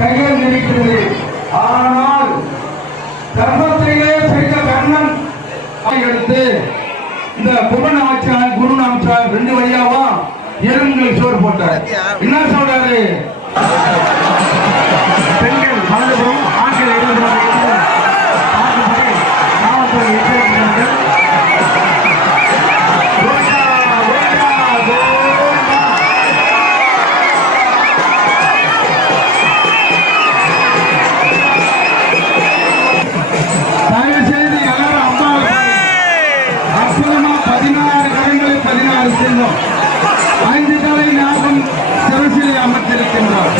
கையெழுந்திருக்கிறது. ஆனால் தர்மத்திலே செய்த கர்ணன் எடுத்து இந்த புவன் அமைச்சான் குரு அமைச்சான் 2 வழியாவா எறும்புகள் சோறு போட்டார். என்ன சொல்றாரு? பெண்கள் வலதுபுறம் ஆண்கள் இடதுபுறம் காவல்துறை எச்சரிக்கிறார்கள். செல்வம் 5 தலை நாகம் சிறசிலை அமர்த்திருக்கின்றார்.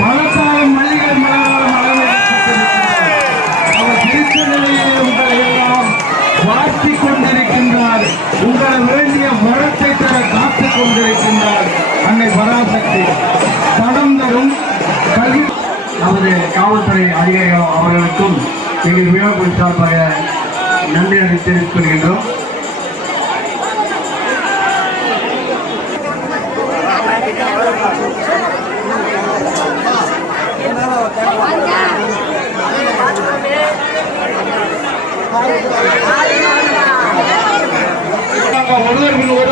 பலத்தாலும் மல்லிகை மலராலும் அளவிட்டிருக்கிறார். அவர் சிரித்த நிலையிலே உங்களை எல்லாம் வாழ்த்திக் கொண்டிருக்கின்றார். உங்களை வேண்டிய வரத்தை தர காத்துக் கொண்டிருக்கின்றார். அன்னை பராசக்தி தடம் தரும் கல்வி. நமது காவல்துறை அதிகாரிகள் அவர்களுக்கும் எங்கள் விழாக்குழு சார்பாக நன்றி தெரிவித்துக் கொள்கின்றோம். ஒருவர்